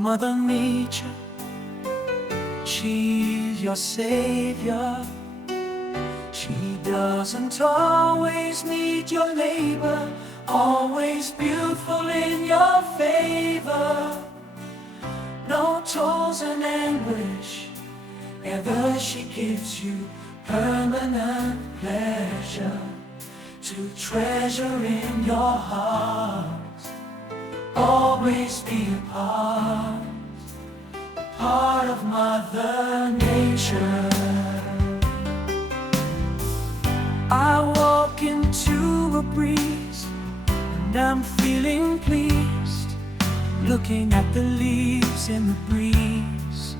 Mother Nature, she's your savior. She doesn't always need your labor, always beautiful in your favor. No toils and anguish, ever she gives you permanent pleasure to treasure in your heart. Always be a part of Mother Nature. I walk into a breeze and I'm feeling pleased, looking at the leaves in the breeze.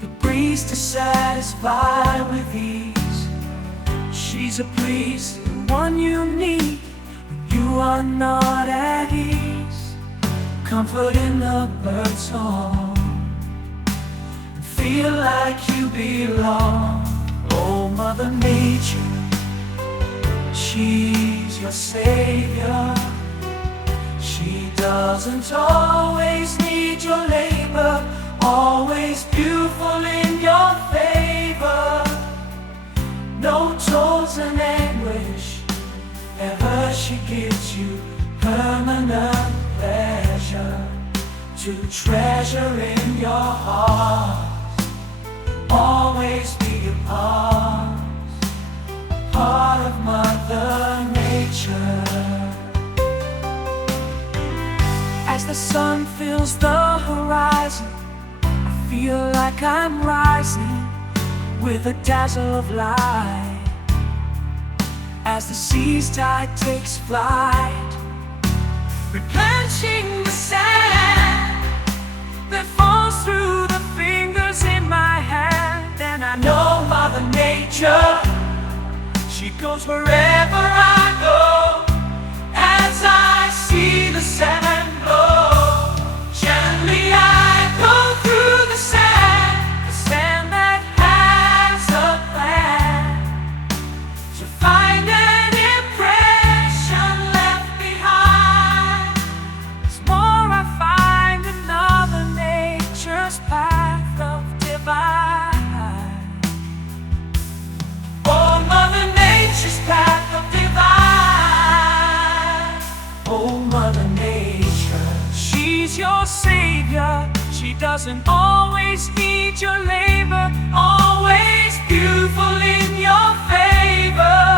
The breeze dissatisfied with ease. She's a breeze, the one you need when you are not at ease. Comfort in the bird's song, feel like you belong. Oh, Mother Nature, she's your savior. She doesn't always need your labor, always beautiful in your favor. No toils and anguish, ever she gives you permanent pleasure to treasure in your heart. Always be a part of Mother Nature. As the sun fills the horizon, I feel like I'm rising with a dazzle of light. As the sea's tide takes flight, replenishing the sand that falls through the fingers in my hand. And I know Mother Nature, she goes wherever I go. As I see the sand blow, gently I go through the sand that has a plan to find an impression left behind. As more I find another nature's path of divine. Oh, Mother Nature's path of divine. Oh, Mother Nature, she's your savior. She doesn't always need your labor, always beautiful in your favor.